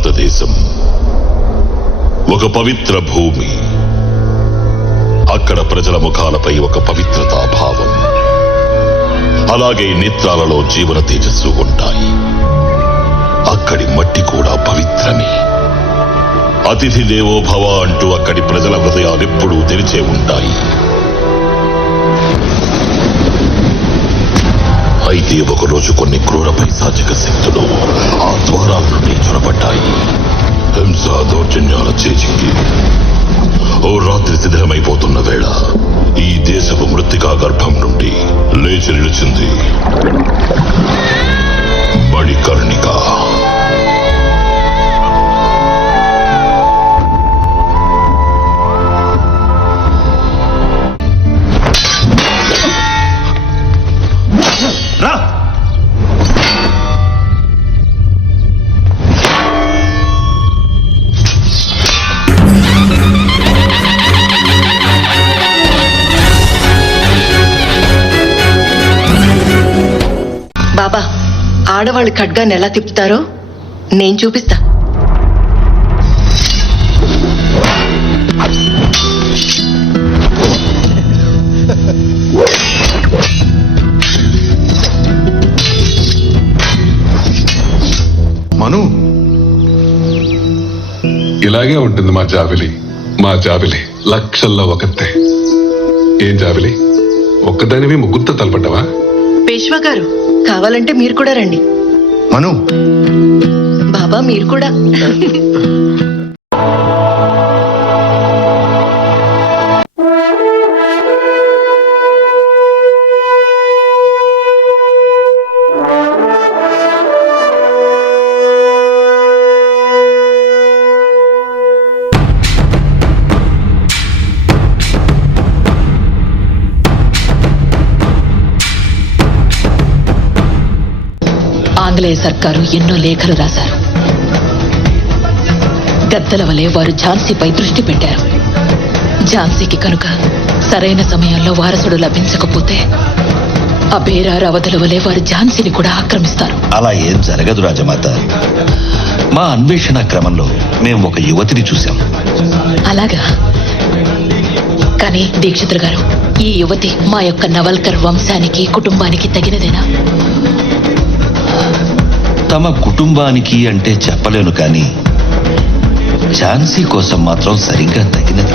భారతదేశం ఒక పవిత్ర భూమి. అక్కడ ప్రజల ముఖాలపై ఒక పవిత్రతా భావం, అలాగే నేత్రాలలో జీవన తేజస్సు ఉంటాయి. అక్కడి మట్టి కూడా పవిత్రమే. అతిథి దేవో భవ అంటూ అక్కడి ప్రజల హృదయాలెప్పుడూ తెరిచే ఉంటాయి. అయితే ఒకరోజు కొన్ని క్రూర పైశాచిక శక్తులు ఆ ద్వారాల నుండి చొరబడ్డాయి. హింసా దౌర్జన్యాల చేజికి ఓ రాత్రి శిథిలమైపోతున్న వేళ ఈ దేశపు మృత్తికా గర్భం నుండి లేచి నిలిచింది మణికర్ణిక. బాబా, ఆడవాళ్ళు ఖడ్గాన్ని ఎలా తిప్పుతారో నేను చూపిస్తా. మను, ఇలాగే ఉంటుంది మా జాబిలి లక్షల్లో ఒకతే. ఏం జాబిలి, ఒక్కదానివి ముగ్గురుతో తలపడ్డావా? పేష్వా గారు, కావాలంటే మీరు కూడా రండి. మను, బాబా మీరు కూడా. ఆంగ్లేయ సర్కారు ఎన్నో లేఖలు రాశారు. గద్దల వలె వారు ఝాన్సీపై దృష్టి పెట్టారు. ఝాన్సీకి కనుక సరైన సమయంలో వారసుడు లభించకపోతే అబేరారు అవధుల వలె వారు ఝాన్సీని కూడా ఆక్రమిస్తారు. అలా ఏం జరగదు రాజమాత. మా అన్వేషణ క్రమంలో మేము ఒక యువతిని చూశాం. అలాగా? కానీ దీక్షితులు గారు, ఈ యువతి మా యొక్క నవల్కర్ వంశానికి కుటుంబానికి తగినదేనా? తమ కుటుంబానికి అంటే చెప్పలేను, కానీ ఝాన్సీ కోసం మాత్రం సరిగ్గా తగినది.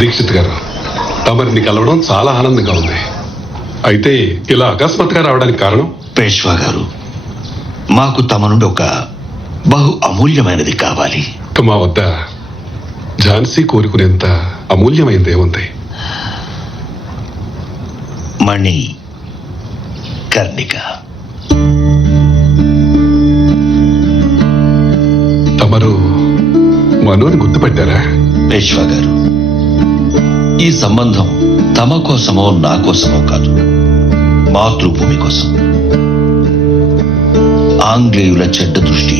దీక్షిత్ గారు, తమరిని కలవడం చాలా ఆనందంగా ఉంది. అయితే ఇలా అకస్మాత్తుగా రావడానికి కారణం? పేష్వా గారు, మాకు తమ నుండి ఒక బహు అమూల్యమైనది కావాలి. మా వద్ద ఝాన్సీ కోరుకునేంత అమూల్యమైనది ఏముంది? మణి కర్ణిక. తమరు మనోని గుర్తుపట్టారా? పేష్వా గారు, ఈ సంబంధం తమ కోసమో నా కోసమో కాదు, మాతృభూమి కోసం. ఆంగ్లేయుల చెడ్డ దృష్టి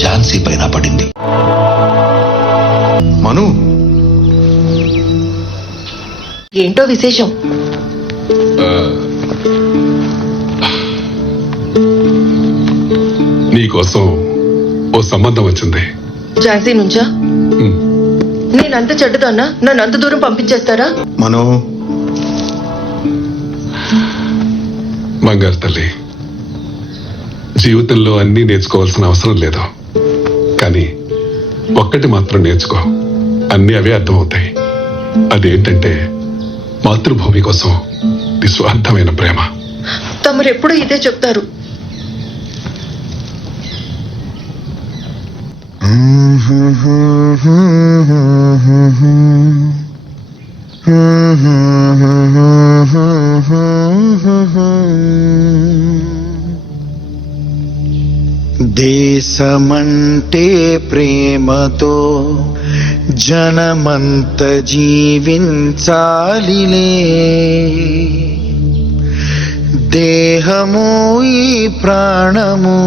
ఝాన్సీ పైన పడింది. మను, ఏంటో విశేషం? నీకోసం ఓ సంబంధం వచ్చింది. ఝాన్సీ నుంచా? నేనంత చెడ్డదాన్నా? నన్ను అంత దూరం పంపించేస్తారా? మను, బంగారు తల్లి, జీవితంలో అన్నీ నేర్చుకోవాల్సిన అవసరం లేదు. కానీ ఒక్కటి మాత్రం నేర్చుకో, అన్నీ అవే అర్థమవుతాయి. అదేంటంటే మాతృభూమి కోసం నిస్వార్థమైన ప్రేమ. తమరెప్పుడు ఇదే చెప్తారు. దేశమంటే ప్రేమతో జనమంత జీవించాలిలే. దేహము ఈ ప్రాణము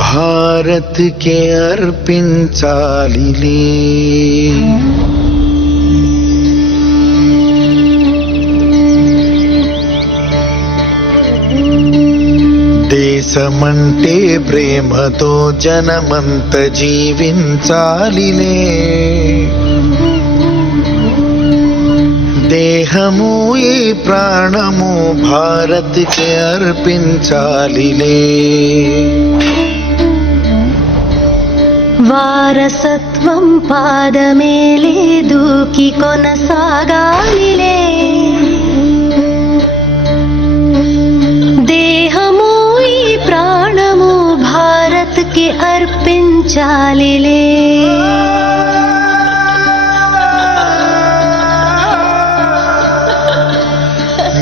భారత్ కే అర్పించాలిలే. దేశమంటే ప్రేమతో జనమంత జీవించాలిలే. దేహము ఈ ప్రాణము భారత్ కే అర్పించాలిలే. వారసత్వం పాదమేలే దూకి కొనసాగాలిలే. దేహము ఈ ప్రాణము భారత్ కి అర్పించాలిలే.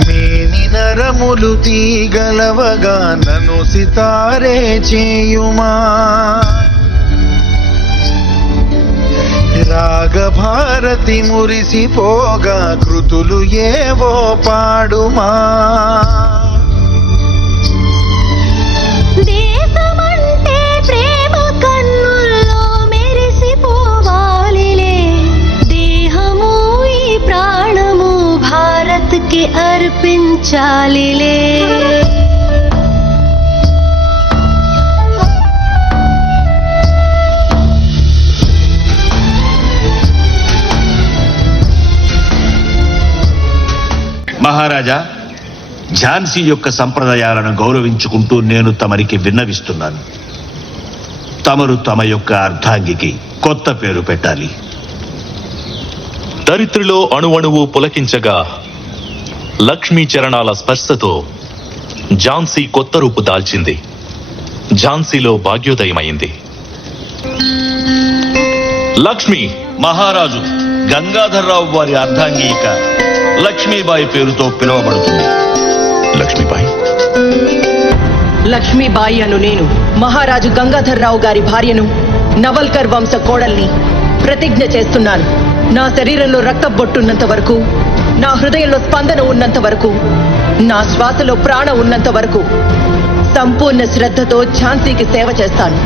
మేని నరములు తీగలవగా నన్ను సితారే చేయుమా. రాగభారతి మురిసిపోగా కృతులు ఏవో పాడుమా. దేశమంటే ప్రేమ కన్నుల్లో మెరిసిపోవాలిలే. దేహము ఈ ప్రాణము భారత్ కి అర్పించాలిలే. మహారాజా, ఝాన్సీ యొక్క సంప్రదాయాలను గౌరవించుకుంటూ నేను తమరికి విన్నవిస్తున్నాను. తమరు తమ యొక్క అర్ధాంగికి కొత్త పేరు పెట్టాలి. ధరిత్రిలో అణువణువు పులకించగా లక్ష్మీ చరణాల స్పర్శతో ఝాన్సీ కొత్త రూపు దాల్చింది. ఝాన్సీలో భాగ్యోదయమైంది. లక్ష్మి మహారాజు గంగాధర్రావు వారి అర్ధాంగి ఇక లక్ష్మీబాయి పేరుతో పిలువబడుతుంది. లక్ష్మీబాయి లక్ష్మీబాయి అను నేను మహారాజు గంగాధర్రావు గారి భార్యను, నవల్కర్ వంశ కోడల్ని ప్రతిజ్ఞ చేస్తున్నాను. నా శరీరంలో రక్త బొట్టున్నంత వరకు, నా హృదయంలో స్పందన ఉన్నంత వరకు, నా శ్వాసలో ప్రాణం ఉన్నంత వరకు సంపూర్ణ శ్రద్ధతో ఝాన్సీకి సేవ చేస్తాను.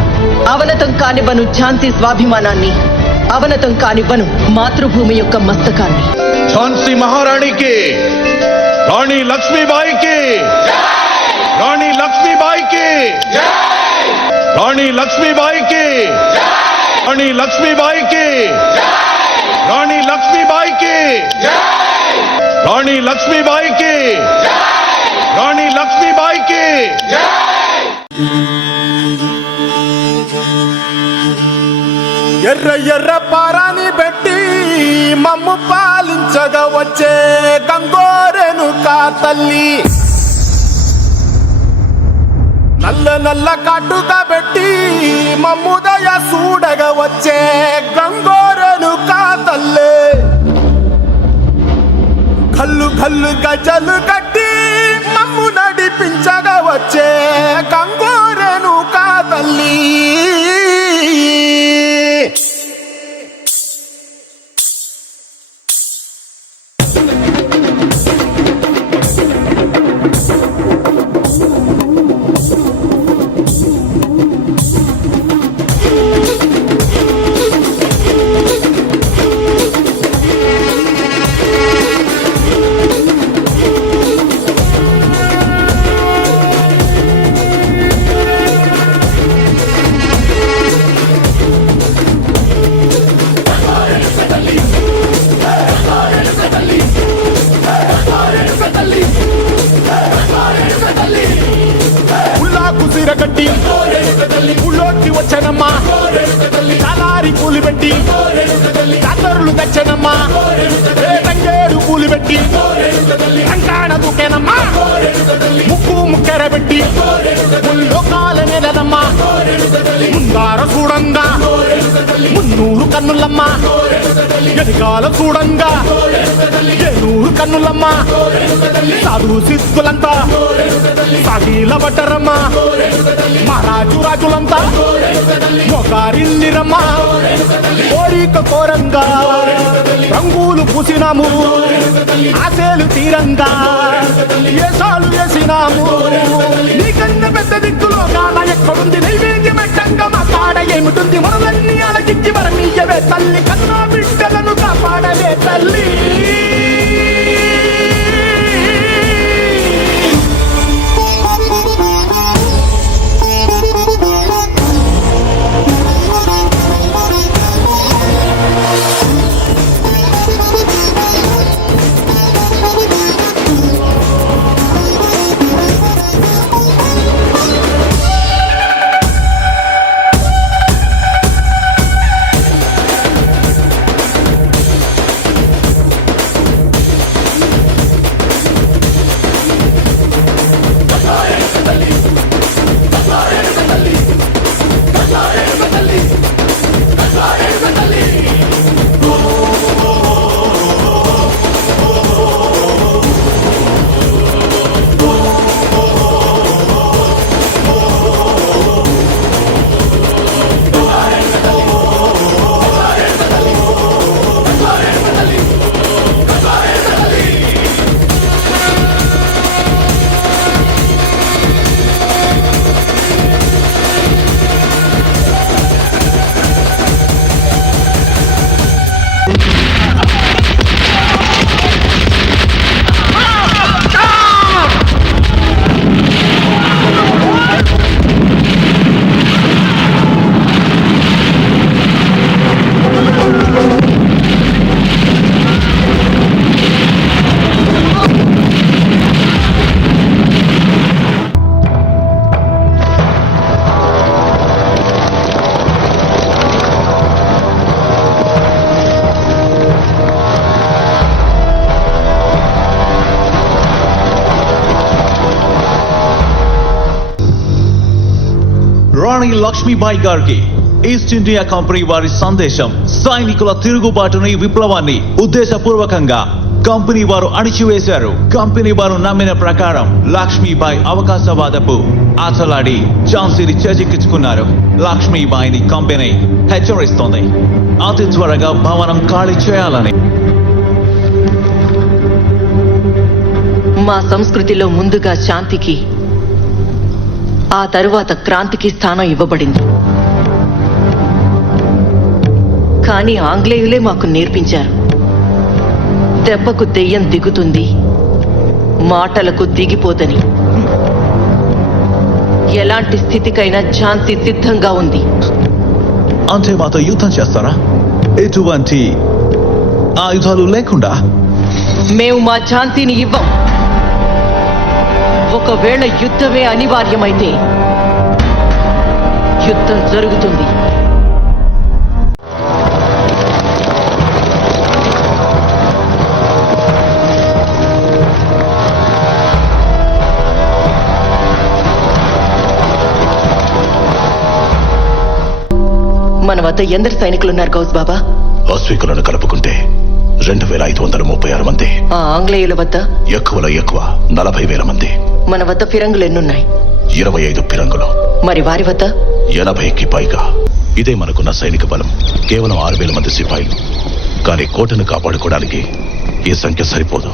అవనతం కానివ్వను ఝాన్సీ స్వాభిమానాన్ని, అవనతం కానివ్వను మాతృభూమి యొక్క మస్తకాన్ని. ఝాన్సీ మహారాణికి, రాణి లక్ష్మీబాయికి, రాణి లక్ష్మీబాయికి, రాణి లక్ష్మీబాయికి, రాణి లక్ష్మీబాయికి, రాణి లక్ష్మీబాయికి, రాణి లక్ష్మీబాయికి, రాణి లక్ష్మీబాయికి. ఎర్ర ఎర్ర పారాని పెట్టి మమ్ము పాలించగా వచ్చే గంగోరెను కా తల్లి. నల్ల నల్ల కాటుగా పెట్టి మమ్ముదయ చూడగా వచ్చే గంగోరెను కా తల్లి. కల్లు కల్లు గజలు కట్టి మమ్ము నడిపించగా వచ్చే గంగోరెను కా తల్లి. కట్టి ఊళ్ళోకి వచ్చనమ్మా. చాలారి పూలు పెట్టి చాతరులు తెచ్చనమ్మా. తంగేడు పూలు పెట్టి కంటాణ దూకేనమ్మా. ముక్కు ముక్కెర పెట్టి ముల్లోకాల నెలనమ్మా. ముందార చూడంగా 300 కన్నులమ్మా. వెనకాల చూడంగా 700 కన్నులమ్మా. సాధు సిద్ధులంతా సాగిల బట్టరమ్మా. మహారాజు రాజులంతా మొగారిల్లిరమ్మా. కోరిక కోరంగా రంగులు పూసినాము. ఆశలు తీరంగా ఏసాలు వేసినాము. నీకన్నా పెద్ద దిక్కులో గాన ఎక్కడుంది నైవేద్యం అంటుంది మనలన్నీ అలకించి వరమీయవే తల్లి కన్నా బిడ్డలను కాపాడవే తల్లి రాణి లక్ష్మీబాయి గారికి ఈస్ట్ ఇండియా కంపెనీ వారి సందేశం. సైనికుల తిరుగుబాటుని విప్లవాన్ని ఉద్దేశపూర్వకంగా కంపెనీ వారు అణిచివేశారు. కంపెనీ వారు నమ్మిన ప్రకారం లక్ష్మీబాయి అవకాశవాదపు ఆటలాడి ఝాన్సీని చేజిక్కించుకున్నారు. లక్ష్మీబాయిని కంపెనీ హెచ్చరిస్తోంది అతి త్వరగా భవనం ఖాళీ చేయాలని. మా సంస్కృతిలో ముందుగా శాంతికి, ఆ తరువాత క్రాంతికి స్థానం ఇవ్వబడింది. కానీ ఆంగ్లేయులే మాకు నేర్పించారు, దెబ్బకు దెయ్యం దిగుతుంది, మాటలకు దిగిపోదని. ఎలాంటి స్థితికైనా ఝాన్సీ సిద్ధంగా ఉంది. అంటే మాతో యుద్ధం చేస్తారా? ఎటువంటి ఆయుధాలు లేకుండా? మేము మా ఝాన్సీని ఇవ్వం. ఒకవేళ యుద్ధమే అనివార్యమైతే యుద్ధం జరుగుతుంది. మన వద్ద ఎందరు సైనికులున్నారు గౌస్ బాబా? అశ్వికులను కలుపుకుంటే 2536 మంది. ఆ ఆంగ్లేయుల వద్ద ఎక్కువలో ఎక్కువ 40,000 మంది. మన వద్ద ఫిరంగులు ఎన్నున్నాయి? 25 ఫిరంగులు. మరి వారి వద్ద? 80కి పైగా. ఇదే మనకున్న సైనిక బలం. కేవలం 6,000 మంది సిపాయిలు. కానీ కోటను కాపాడుకోవడానికి ఈ సంఖ్య సరిపోదు.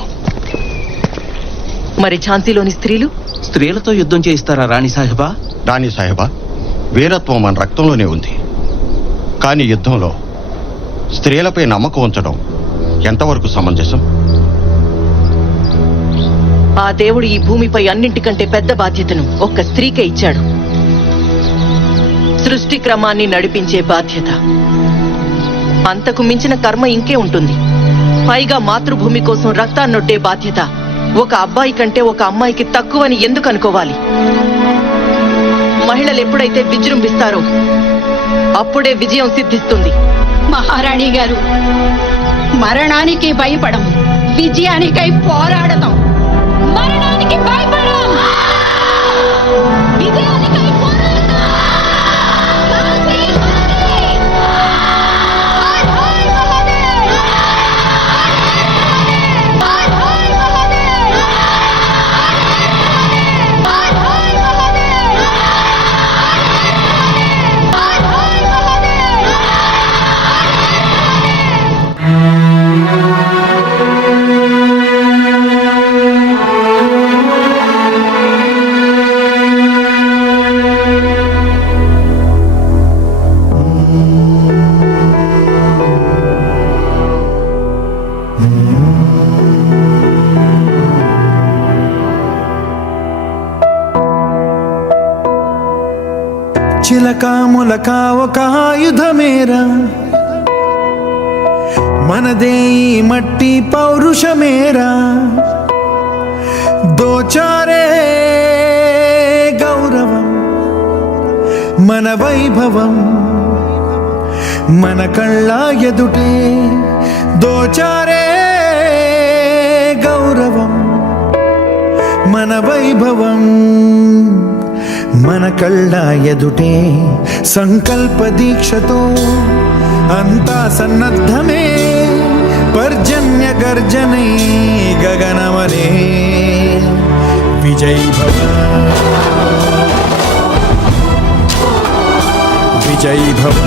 మరి ఝాన్సీలోని స్త్రీలు? స్త్రీలతో యుద్ధం చేయిస్తారా రాణి సాహెబా? రాణి సాహెబా, వీరత్వం మన రక్తంలోనే ఉంది. కానీ యుద్ధంలో స్త్రీలపై నమ్మకం ఉంచడం ఎంతవరకు సమంజసం? ఆ దేవుడు ఈ భూమిపై అన్నింటికంటే పెద్ద బాధ్యతను ఒక్క స్త్రీకే ఇచ్చాడు. సృష్టి క్రమాన్ని నడిపించే బాధ్యత. అంతకు మించిన కర్మ ఇంకే ఉంటుంది. పైగా మాతృభూమి కోసం రక్తాన్నొట్టే బాధ్యత ఒక అబ్బాయి కంటే ఒక అమ్మాయికి తక్కువని ఎందుకు అనుకోవాలి? మహిళలు ఎప్పుడైతే విజృంభిస్తారో అప్పుడే విజయం సిద్ధిస్తుంది. మహారాణి గారు, మరణానికి భయపడం, విజయానికై పోరాడతాం. మరణానికి భయపడం, విజయానికై పోరాడతాం. చిలక ములక ఒక ఆయుధమేరా, మనదే ఈ మట్టి పౌరుషమేరా, దోచారే గౌరవం మన వైభవం, మన కళ్ళ ఎదుటే దోచారే గౌరవం మన వైభవం, మన కళ్ళ ఎదుటే సంకల్ప దీక్షతో అంతా సన్నద్ధమే, పర్జన్య గర్జనై గగనమనే విజయ్ భవ విజయ్ భవ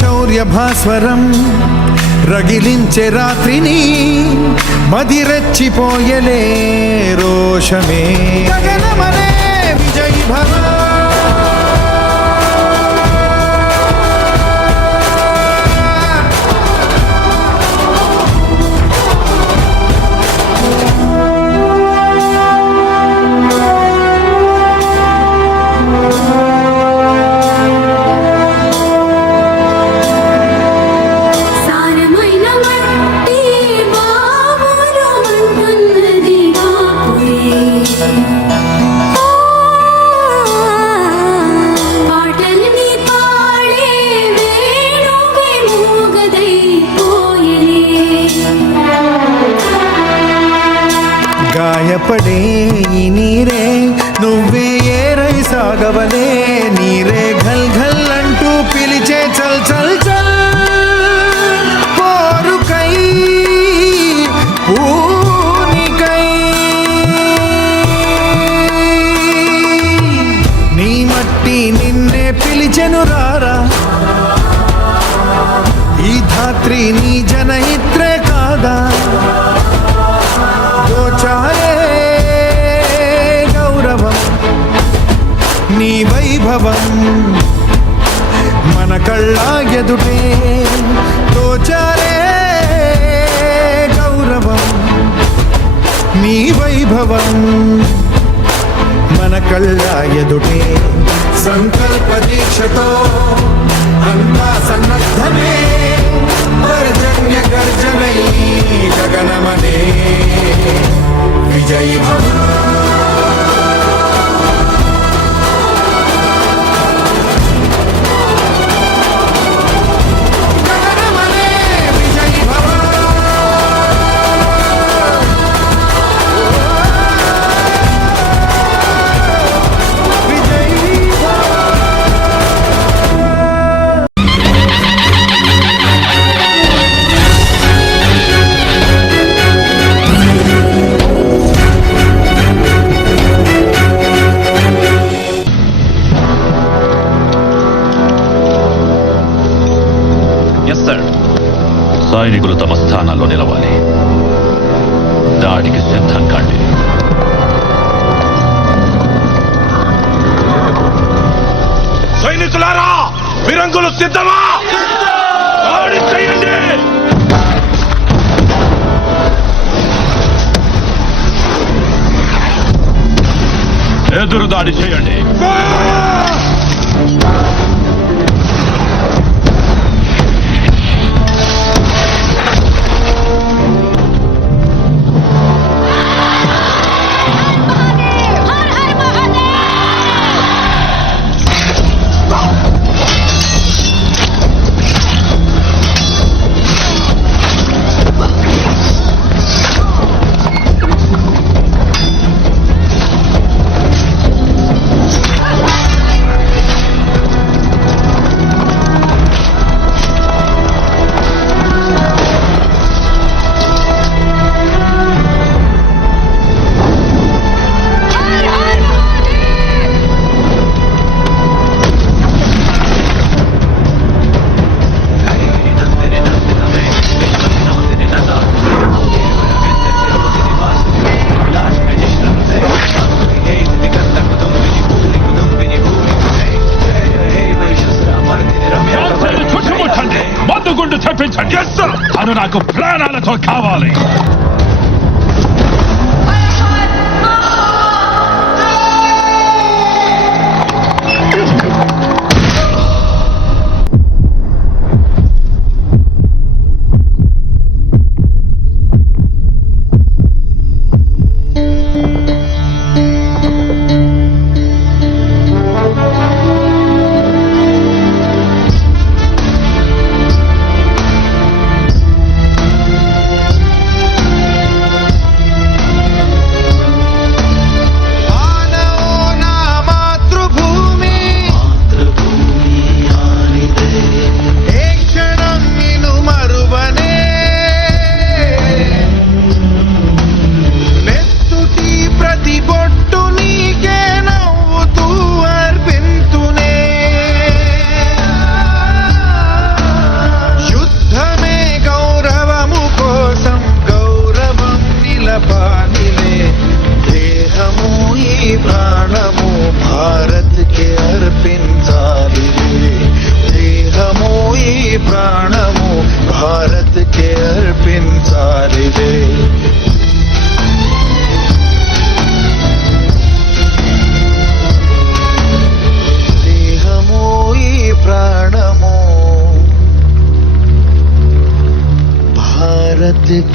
శౌర్య భాస్వరం రగిలించే రాత్రిని మదిరెచ్చిపోయలే రోషమే గగనమనే విజయ్ భవ గాయపడే ఈ నీరే నువ్వే ఏరై సాగవలే, నీరే ఘల్ ఘల్ అంటూ పిలిచే చల్ చల్ చల్ పోరుకై పూనికై, నీ మట్టి నిన్నే పిలిచెను రారా, ఈ ధాత్రి నీ జనయిత్రే కాదా, దోచారే గౌరవం నీ వైభవం మన కళ్ళ ఎదుటే, దోచారే గౌరవం నీ వైభవం మన కళ్ళ ఎదుటే సంకల్ప దీక్షతో అంతా సన్నద్ధమే, పర్జన్య గర్జనై గగనమనే విజయ్ భవ సైనికులు తమ స్థానాల్లో నిలవాలి. దాడికి సిద్ధం కండి. సైనికులారా, ఫిరంగులు సిద్ధమా? దాడి చేయండి. ఎదురు దాడి చేయండి. తను నాకు ప్రాణాలతో కావాలి.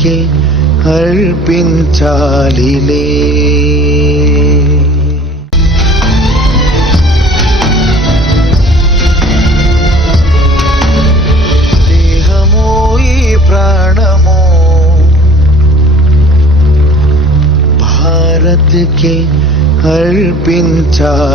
के अर्पिंचालिले देहमो ई प्राणमो भारत के अर्पिंचालिले